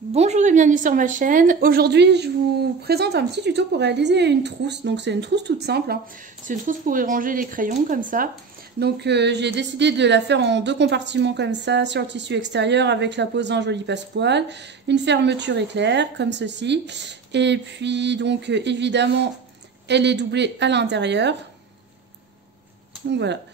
Bonjour et bienvenue sur ma chaîne. Aujourd'hui je vous présente un petit tuto pour réaliser une trousse. Donc c'est une trousse toute simple, hein. C'est une trousse pour y ranger les crayons comme ça. Donc j'ai décidé de la faire en deux compartiments comme ça sur le tissu extérieur avec la pose d'un joli passepoil, une fermeture éclair comme ceci. Et puis donc évidemment elle est doublée à l'intérieur. Donc voilà.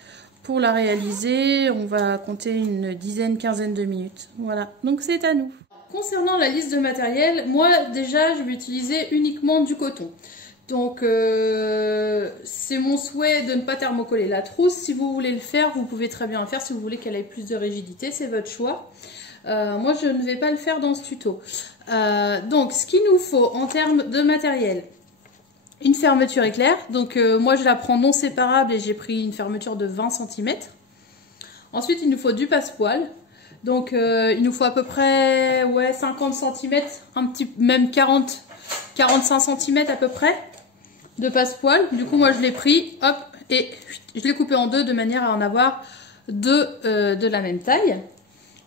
Pour la réaliser, on va compter une dizaine, quinzaine de minutes. Voilà, donc c'est à nous. Concernant la liste de matériel, moi déjà je vais utiliser uniquement du coton. Donc c'est mon souhait de ne pas thermocoller la trousse. Si vous voulez le faire, vous pouvez très bien le faire. Si vous voulez qu'elle ait plus de rigidité, c'est votre choix. Moi je ne vais pas le faire dans ce tuto. Donc ce qu'il nous faut en termes de matériel, une fermeture éclair. Donc moi je la prends non séparable et j'ai pris une fermeture de 20 cm. Ensuite il nous faut du passepoil. Donc il nous faut à peu près 50 cm, même 45 cm à peu près de passepoil. Du coup moi je l'ai pris, hop, et je l'ai coupé en deux de manière à en avoir deux de la même taille.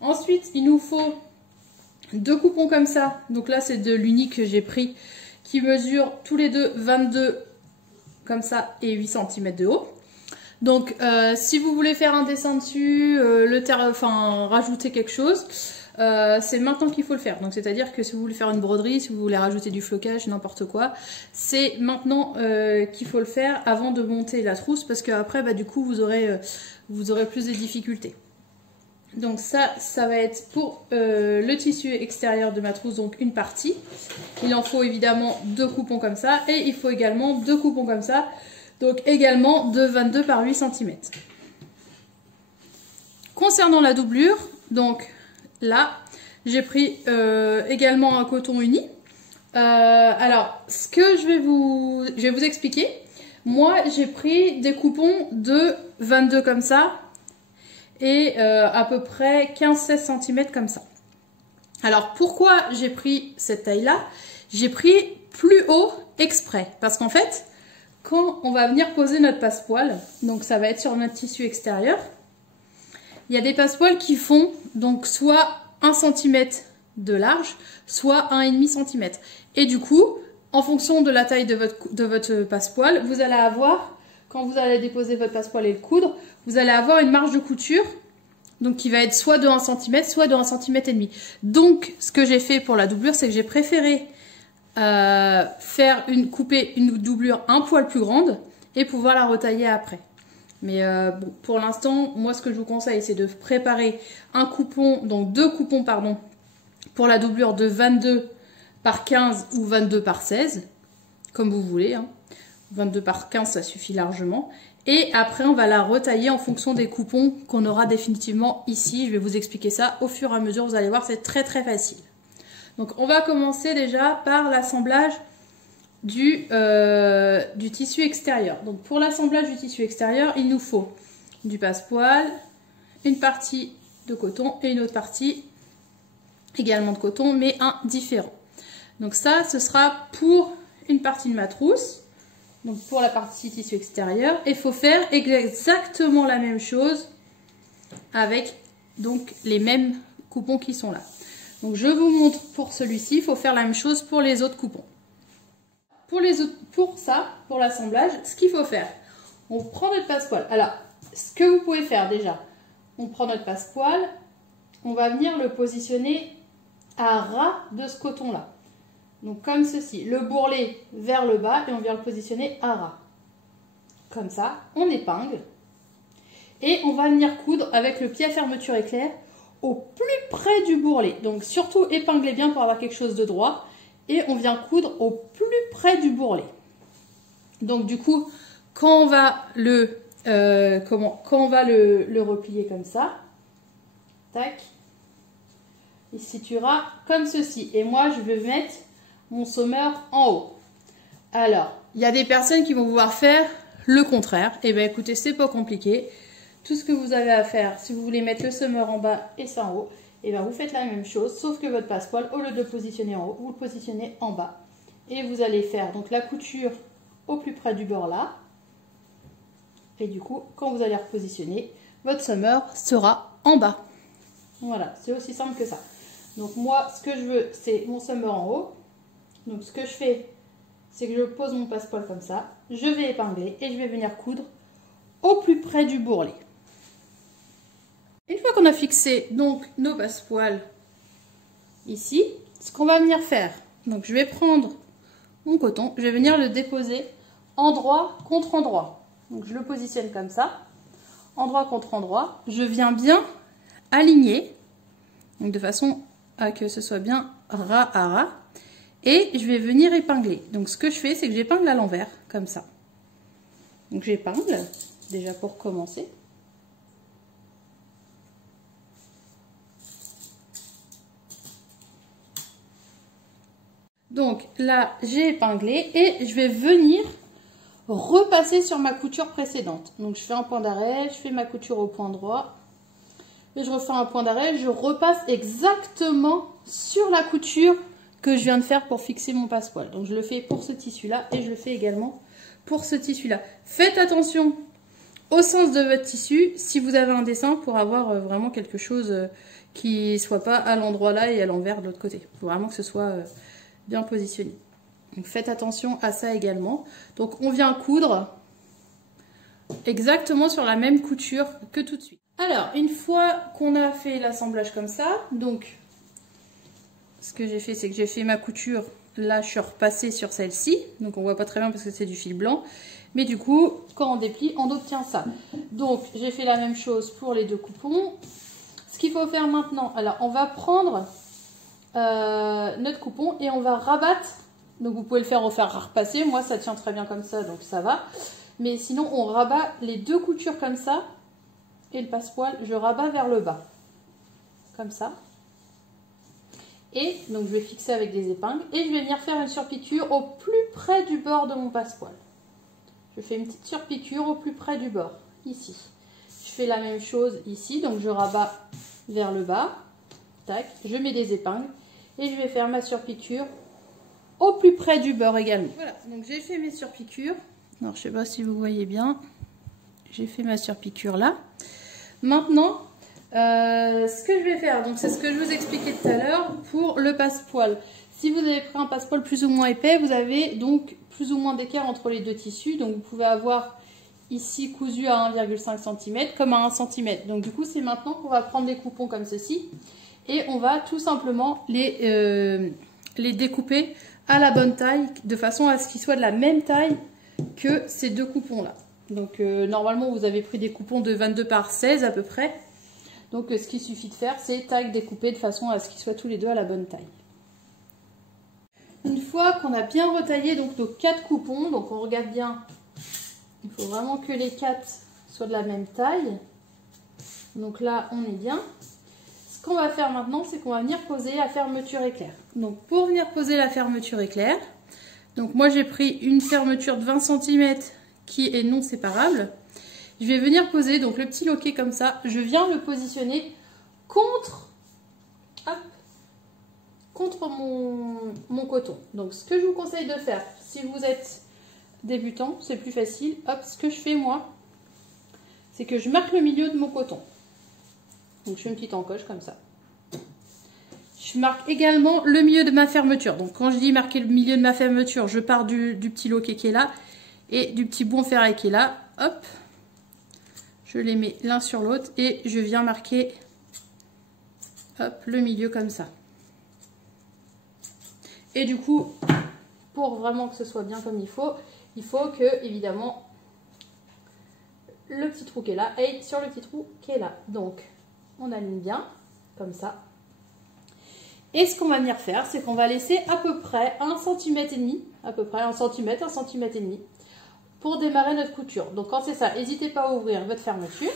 Ensuite il nous faut deux coupons comme ça. Donc là c'est de l'uni que j'ai pris, qui mesure tous les deux 22 comme ça et 8 cm de haut. Donc si vous voulez faire un dessin dessus, rajouter quelque chose, c'est maintenant qu'il faut le faire. Donc c'est à dire que si vous voulez faire une broderie, si vous voulez rajouter du flocage, n'importe quoi, c'est maintenant qu'il faut le faire avant de monter la trousse, parce qu'après du coup vous aurez plus de difficultés. Donc ça va être pour le tissu extérieur de ma trousse, donc une partie. Il en faut évidemment deux coupons comme ça, et il faut également deux coupons comme ça. Donc également de 22 par 8 cm. Concernant la doublure, donc là, j'ai pris également un coton uni. Alors, ce que je vais vous expliquer. Moi, j'ai pris des coupons de 22 comme ça et à peu près 15-16 cm comme ça. Alors, pourquoi j'ai pris cette taille-là? J'ai pris plus haut exprès. Parce qu'en fait, quand on va venir poser notre passepoil, donc ça va être sur notre tissu extérieur, il y a des passepoils qui font donc soit 1 cm de large, soit 1,5 cm. Et du coup, en fonction de la taille de votre passepoil, vous allez avoir, quand vous allez déposer votre passepoil et le coudre, vous allez avoir une marge de couture donc qui va être soit de 1 cm, soit de 1,5 cm. Donc ce que j'ai fait pour la doublure, c'est que j'ai préféré couper une doublure un poil plus grande et pouvoir la retailler après. Mais bon, pour l'instant, moi ce que je vous conseille, c'est de préparer un coupon, donc deux coupons pardon, pour la doublure de 22 par 15 ou 22 par 16, comme vous voulez, hein. 22 par 15 ça suffit largement. Et après on va la retailler en fonction des coupons qu'on aura définitivement ici. Je vais vous expliquer ça au fur et à mesure, vous allez voir, c'est très facile. Donc on va commencer déjà par l'assemblage du tissu extérieur. Donc pour l'assemblage du tissu extérieur, il nous faut du passepoil, une partie de coton et une autre partie également de coton, mais un différent. Donc ça, ce sera pour une partie de ma trousse, donc pour la partie tissu extérieur. Et il faut faire exactement la même chose avec donc les mêmes coupons qui sont là. Donc je vous montre pour celui-ci, il faut faire la même chose pour les autres coupons. Pour l'assemblage, ce qu'il faut faire, on prend notre passepoil. Alors, ce que vous pouvez faire déjà, on prend notre passepoil, on va venir le positionner à ras de ce coton-là. Donc comme ceci, le bourrelet vers le bas et on vient le positionner à ras. Comme ça, on épingle et on va venir coudre avec le pied à fermeture éclair au plus près du bourrelet. Donc surtout épinglez bien pour avoir quelque chose de droit. Et on vient coudre au plus près du bourrelet. Donc du coup, quand on va le replier comme ça, tac, il se situera comme ceci. Et moi, je vais mettre mon sommeur en haut. Alors, il y a des personnes qui vont vouloir faire le contraire. Et bien écoutez, c'est pas compliqué. Tout ce que vous avez à faire, si vous voulez mettre le sommeur en bas et ça en haut, et bien vous faites la même chose, sauf que votre passepoil, au lieu de le positionner en haut, vous le positionnez en bas. Et vous allez faire donc la couture au plus près du bord là. Et du coup, quand vous allez repositionner, votre sommeur sera en bas. Voilà, c'est aussi simple que ça. Donc moi, ce que je veux, c'est mon summer en haut. Donc ce que je fais, c'est que je pose mon passepoil comme ça. Je vais épingler et je vais venir coudre au plus près du bourrelet. Une fois qu'on a fixé donc nos passepoils ici, ce qu'on va venir faire, donc je vais prendre mon coton, je vais venir le déposer endroit contre endroit. Donc je le positionne comme ça, endroit contre endroit. Je viens bien aligner, donc de façon à que ce soit bien ras à ras. Et je vais venir épingler. Donc ce que je fais, c'est que j'épingle à l'envers, comme ça. Donc j'épingle, déjà pour commencer. Donc là, j'ai épinglé et je vais venir repasser sur ma couture précédente. Donc je fais un point d'arrêt, je fais ma couture au point droit. Et je refais un point d'arrêt, je repasse exactement sur la couture que je viens de faire pour fixer mon passepoil. Donc je le fais pour ce tissu-là et je le fais également pour ce tissu-là. Faites attention au sens de votre tissu si vous avez un dessin pour avoir vraiment quelque chose qui ne soit pas à l'endroit là et à l'envers de l'autre côté. Il faut vraiment que ce soit bien positionné. Donc faites attention à ça également. Donc on vient coudre exactement sur la même couture que tout de suite. Alors une fois qu'on a fait l'assemblage comme ça, donc ce que j'ai fait, c'est que j'ai fait ma couture. Là, je suis repassée sur celle-ci. Donc, on voit pas très bien parce que c'est du fil blanc. Mais du coup, quand on déplie, on obtient ça. Donc, j'ai fait la même chose pour les deux coupons. Ce qu'il faut faire maintenant, alors, on va prendre notre coupon et on va rabattre. Donc, vous pouvez le faire repasser. Moi, ça tient très bien comme ça, donc ça va. Mais sinon, on rabat les deux coutures comme ça. Et le passepoil, je rabats vers le bas. Comme ça. Et donc je vais fixer avec des épingles et je vais venir faire une surpiqûre au plus près du bord de mon passepoil. Je fais une petite surpiqûre au plus près du bord, ici. Je fais la même chose ici, donc je rabats vers le bas, tac, je mets des épingles et je vais faire ma surpiqûre au plus près du bord également. Voilà, donc j'ai fait mes surpiqûres. Alors je ne sais pas si vous voyez bien, j'ai fait ma surpiqûre là. Maintenant, ce que je vais faire, donc c'est ce que je vous expliquais tout à l'heure pour le passepoil. Si vous avez pris un passepoil plus ou moins épais, vous avez donc plus ou moins d'écart entre les deux tissus. Donc vous pouvez avoir ici cousu à 1,5 cm comme à 1 cm. Donc du coup, c'est maintenant qu'on va prendre les coupons comme ceci et on va tout simplement les découper à la bonne taille de façon à ce qu'ils soient de la même taille que ces deux coupons là. Donc normalement, vous avez pris des coupons de 22 par 16 à peu près. Donc ce qu'il suffit de faire, c'est tac, découper de façon à ce qu'ils soient tous les deux à la bonne taille. Une fois qu'on a bien retaillé donc nos 4 coupons, donc on regarde bien, il faut vraiment que les 4 soient de la même taille. Donc là, on est bien. Ce qu'on va faire maintenant, c'est qu'on va venir poser la fermeture éclair. Donc pour venir poser la fermeture éclair, donc moi j'ai pris une fermeture de 20 cm qui est non séparable. Je vais venir poser donc le petit loquet comme ça. Je viens le positionner contre, hop, contre mon coton. Donc ce que je vous conseille de faire, si vous êtes débutant, c'est plus facile. Hop, ce que je fais moi, c'est que je marque le milieu de mon coton. Donc je fais une petite encoche comme ça. Je marque également le milieu de ma fermeture. Donc quand je dis marquer le milieu de ma fermeture, je pars du petit loquet qui est là et du petit bout ferraille qui est là. Hop. Je les mets l'un sur l'autre et je viens marquer hop, le milieu comme ça. Et du coup, pour vraiment que ce soit bien comme il faut que, évidemment, le petit trou qui est là aille sur le petit trou qui est là. Donc, on aligne bien, comme ça. Et ce qu'on va venir faire, c'est qu'on va laisser à peu près 1,5 cm, à peu près 1 cm, 1,5 cm. Pour démarrer notre couture. Donc quand c'est ça, n'hésitez pas à ouvrir votre fermeture.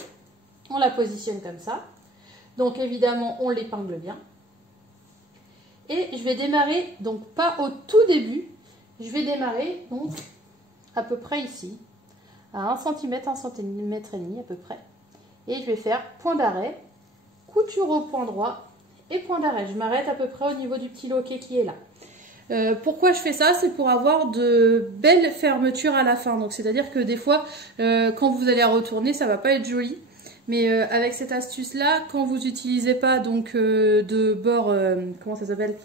On la positionne comme ça. Donc évidemment, on l'épingle bien. Et je vais démarrer, donc pas au tout début, je vais démarrer donc à peu près ici, à 1 cm, 1 cm et demi à peu près. Et je vais faire point d'arrêt, couture au point droit et point d'arrêt. Je m'arrête à peu près au niveau du petit loquet qui est là. Pourquoi je fais ça? C'est pour avoir de belles fermetures à la fin. Donc c'est-à-dire que des fois, quand vous allez retourner, ça va pas être joli. Mais avec cette astuce là, quand vous n'utilisez pas donc de bord, comment ça s'appelle,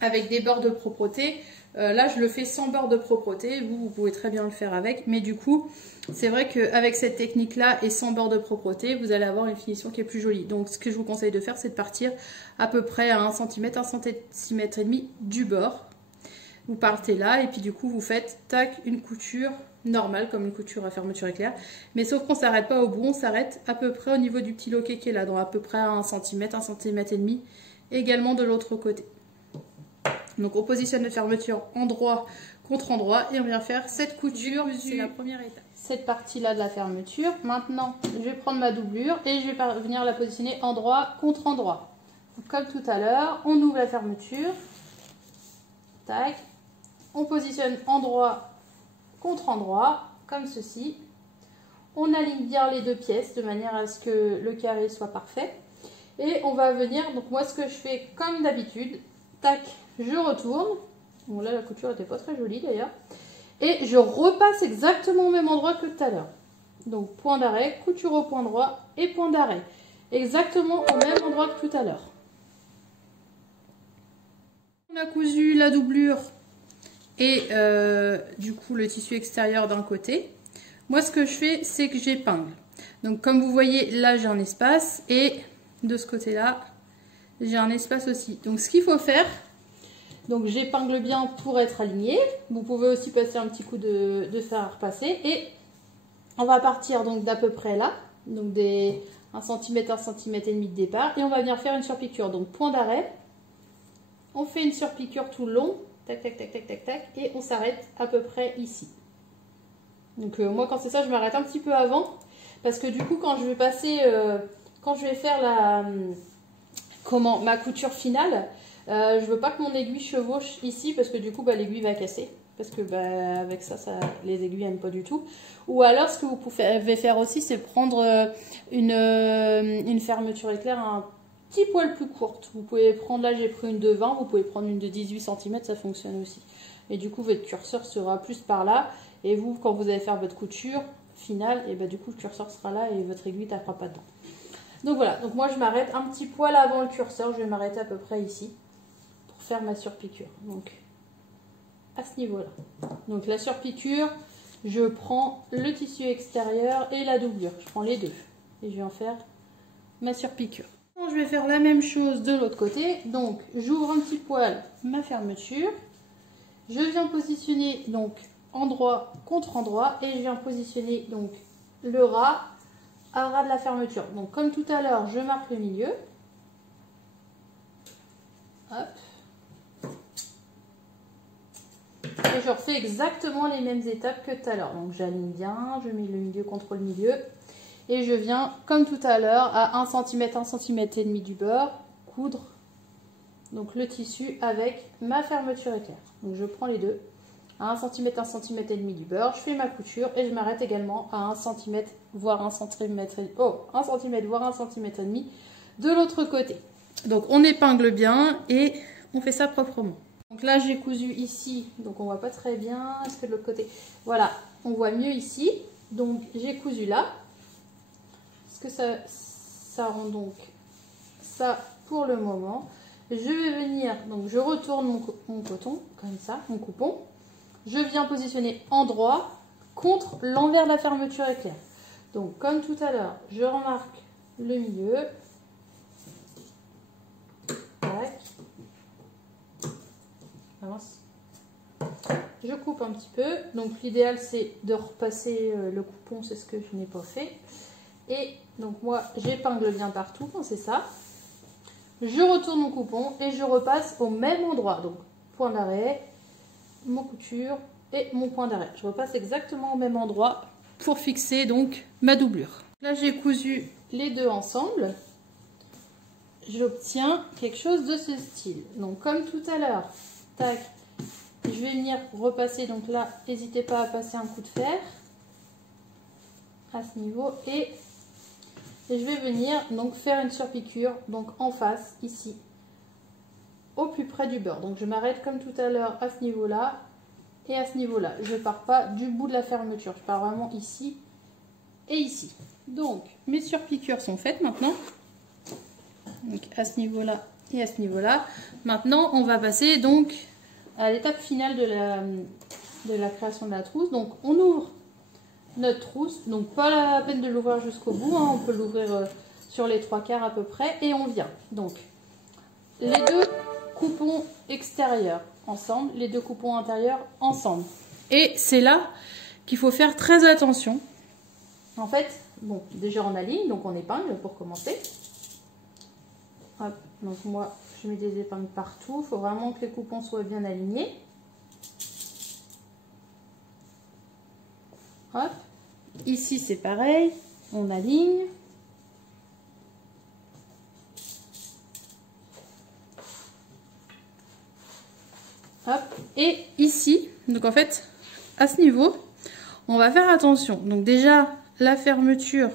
avec des bords de propreté, là je le fais sans bord de propreté, vous pouvez très bien le faire avec, mais du coup c'est vrai qu'avec cette technique là et sans bord de propreté, vous allez avoir une finition qui est plus jolie. Donc ce que je vous conseille de faire, c'est de partir à peu près à 1 cm, 1,5 cm du bord. Vous partez là et puis du coup vous faites tac, une couture normale comme une couture à fermeture éclair, mais sauf qu'on ne s'arrête pas au bout, on s'arrête à peu près au niveau du petit loquet qui est là, donc à peu près à 1 cm, 1,5 cm également de l'autre côté. Donc on positionne la fermeture endroit contre endroit et on vient faire cette couture, c'est la première étape. Cette partie là de la fermeture. Maintenant je vais prendre ma doublure et je vais venir la positionner endroit contre endroit. Donc, comme tout à l'heure, on ouvre la fermeture, tac, on positionne endroit contre endroit comme ceci. On aligne bien les deux pièces de manière à ce que le carré soit parfait. Et on va venir, donc moi ce que je fais comme d'habitude, tac, je retourne. Bon là la couture n'était pas très jolie d'ailleurs. Et je repasse exactement au même endroit que tout à l'heure. Donc point d'arrêt, couture au point droit et point d'arrêt. Exactement au même endroit que tout à l'heure. On a cousu la doublure et du coup le tissu extérieur d'un côté. Moi ce que je fais, c'est que j'épingle. Donc comme vous voyez là j'ai un espace et de ce côté là j'ai un espace aussi. Donc ce qu'il faut faire, donc j'épingle bien pour être aligné. Vous pouvez aussi passer un petit coup de fer à repasser. Et on va partir donc d'à peu près là. Donc des 1 cm, 1,5 cm de départ. Et on va venir faire une surpiqûre. Donc point d'arrêt. On fait une surpiqûre tout le long. Tac, tac, tac, tac, tac, tac. Et on s'arrête à peu près ici. Donc moi quand c'est ça, je m'arrête un petit peu avant. Parce que du coup quand je vais passer, quand je vais faire ma couture finale, je veux pas que mon aiguille chevauche ici parce que du coup l'aiguille va casser, parce que avec ça, les aiguilles n'aiment pas du tout. Ou alors ce que vous pouvez faire aussi, c'est prendre une fermeture éclair un petit poil plus courte. Vous pouvez prendre, là j'ai pris une de 20, vous pouvez prendre une de 18 cm, ça fonctionne aussi. Et du coup votre curseur sera plus par là, et vous quand vous allez faire votre couture finale, et du coup le curseur sera là et votre aiguille ne tapera pas dedans. Donc voilà, donc moi je m'arrête un petit poil avant le curseur, je vais m'arrêter à peu près ici pour faire ma surpiqûre. Donc à ce niveau là. Donc la surpiqûre, je prends le tissu extérieur et la doublure, je prends les deux et je vais en faire ma surpiqûre. Je vais faire la même chose de l'autre côté, donc j'ouvre un petit poil ma fermeture, je viens positionner donc endroit contre endroit et je viens positionner donc le ras à ras de la fermeture. Donc comme tout à l'heure, je marque le milieu. Hop. Et je refais exactement les mêmes étapes que tout à l'heure. Donc j'aligne bien, je mets le milieu contre le milieu. Et je viens, comme tout à l'heure, à 1 cm, 1,5 cm du bord, coudre donc le tissu avec ma fermeture éclair. Donc je prends les deux. À 1 cm, 1,5 cm du bord, je fais ma couture et je m'arrête également à 1 cm, voire 1 cm, 1 cm, voire 1 cm et demi de l'autre côté. Donc on épingle bien et on fait ça proprement. Donc là j'ai cousu ici, donc on voit pas très bien. Est-ce que de l'autre côté, voilà, on voit mieux ici. Donc j'ai cousu là. Est-ce que ça rend donc ça pour le moment. Je vais venir, donc je retourne mon coton comme ça, mon coupon. Je viens positionner endroit contre l'envers de la fermeture éclair. Donc comme tout à l'heure, je remarque le milieu. Tac. Avance. Je coupe un petit peu. Donc l'idéal c'est de repasser le coupon, c'est ce que je n'ai pas fait. Et donc moi j'épingle bien partout quand c'est ça. Je retourne mon coupon et je repasse au même endroit. Donc point d'arrêt, mon couture et mon point d'arrêt. Je repasse exactement au même endroit pour fixer donc ma doublure. Là j'ai cousu les deux ensemble. J'obtiens quelque chose de ce style. Donc comme tout à l'heure, tac, je vais venir repasser. Donc là, n'hésitez pas à passer un coup de fer à ce niveau et je vais venir donc faire une surpiqûre donc en face ici au plus près du bord. Donc je m'arrête comme tout à l'heure à ce niveau là et à ce niveau-là. Je ne pars pas du bout de la fermeture, je pars vraiment ici et ici. Donc mes surpiqûres sont faites maintenant. Donc à ce niveau-là et à ce niveau-là. Maintenant on va passer donc à l'étape finale de la création de la trousse. Donc on ouvre notre trousse, donc pas la peine de l'ouvrir jusqu'au bout, hein. On peut l'ouvrir sur les 3/4 à peu près et on vient. Donc les deux coupons extérieurs ensemble, les deux coupons intérieurs ensemble. Et c'est là qu'il faut faire très attention. En fait, bon, déjà on aligne, donc on épingle pour commencer. Hop, donc moi je mets des épingles partout, il faut vraiment que les coupons soient bien alignés. Hop, ici c'est pareil, on aligne. Hop, et ici, donc en fait, à ce niveau, on va faire attention. Donc déjà, la fermeture,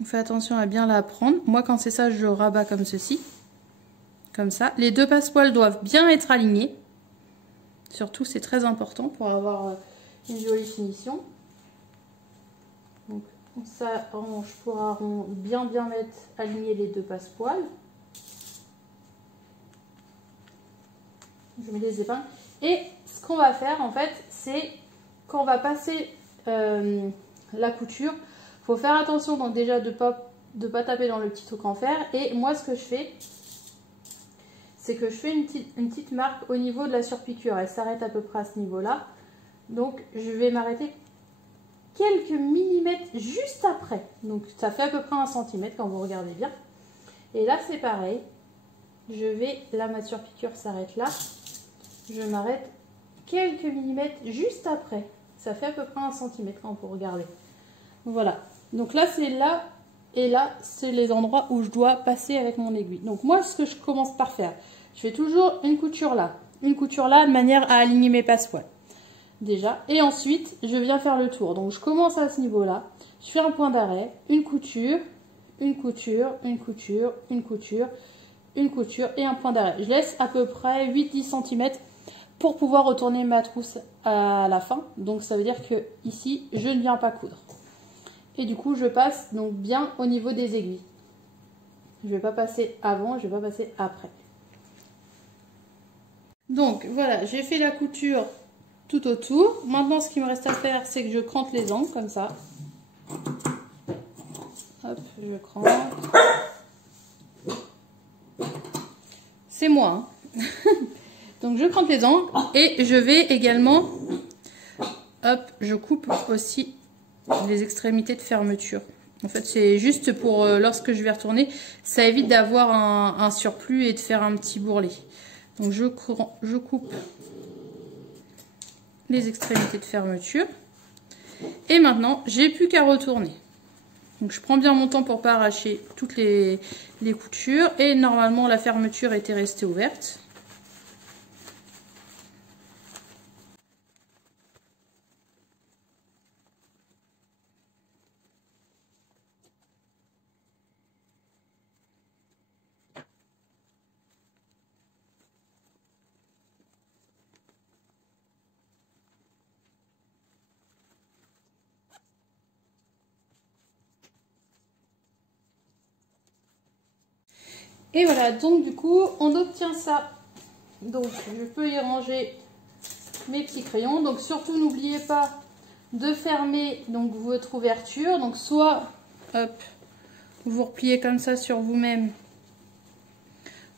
on fait attention à bien la prendre. Moi, quand c'est ça, je rabats comme ceci. Comme ça. Les deux passepoils doivent bien être alignés. Surtout, c'est très important pour avoir une jolie finition. Donc, ça, je pourrai bien mettre aligner les deux passepoils. Je mets les épingles. Et ce qu'on va faire, en fait, c'est quand on va passer la couture, il faut faire attention donc déjà de pas taper dans le petit truc en fer. Et moi, ce que je fais, c'est que je fais une petite marque au niveau de la surpiqûre. Elle s'arrête à peu près à ce niveau-là. Donc, je vais m'arrêter quelques millimètres juste après. Donc, ça fait à peu près 1 centimètre quand vous regardez bien. Et là, c'est pareil. Ma surpiqûre s'arrête là. Je m'arrête quelques millimètres juste après. Ça fait à peu près 1 centimètre quand vous regardez. Voilà. Donc là, c'est là et là, c'est les endroits où je dois passer avec mon aiguille. Donc moi, ce que je commence par faire, je fais toujours une couture là, de manière à aligner mes passepoils. Déjà. Et ensuite, je viens faire le tour. Donc je commence à ce niveau-là. Je fais un point d'arrêt, une couture, une couture, une couture, une couture, une couture et un point d'arrêt. Je laisse à peu près 8-10 cm pour pouvoir retourner ma trousse à la fin. Donc ça veut dire que ici, je ne viens pas coudre. Et du coup, je passe donc bien au niveau des aiguilles. Je ne vais pas passer avant, je ne vais pas passer après. Donc voilà, j'ai fait la couture tout autour. Maintenant, ce qu'il me reste à faire, c'est que je crante les angles comme ça. Hop, je crante. C'est moi. Hein. Donc je crante les angles et je vais également, hop, je coupe aussi les extrémités de fermeture. En fait, c'est juste pour lorsque je vais retourner, ça évite d'avoir un surplus et de faire un petit bourrelet. Donc je coupe les extrémités de fermeture. Et maintenant, j'ai plus qu'à retourner. Donc je prends bien mon temps pour pas arracher toutes les coutures. Et normalement, la fermeture était restée ouverte. Et voilà, donc du coup, on obtient ça. Donc, je peux y ranger mes petits crayons. Donc, surtout, n'oubliez pas de fermer donc votre ouverture. Donc, soit, hop, vous repliez comme ça sur vous-même.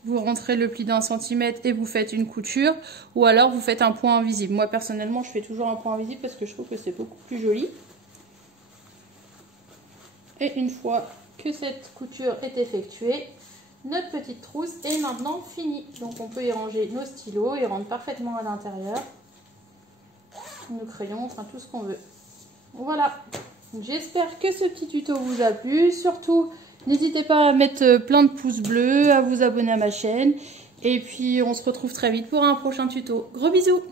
Vous rentrez le pli d'1 centimètre et vous faites une couture. Ou alors, vous faites un point invisible. Moi, personnellement, je fais toujours un point invisible parce que je trouve que c'est beaucoup plus joli. Et une fois que cette couture est effectuée, notre petite trousse est maintenant finie. Donc on peut y ranger nos stylos, ils rentrent parfaitement à l'intérieur. Nos crayons, enfin tout ce qu'on veut. Voilà. J'espère que ce petit tuto vous a plu. Surtout, n'hésitez pas à mettre plein de pouces bleus, à vous abonner à ma chaîne. Et puis on se retrouve très vite pour un prochain tuto. Gros bisous!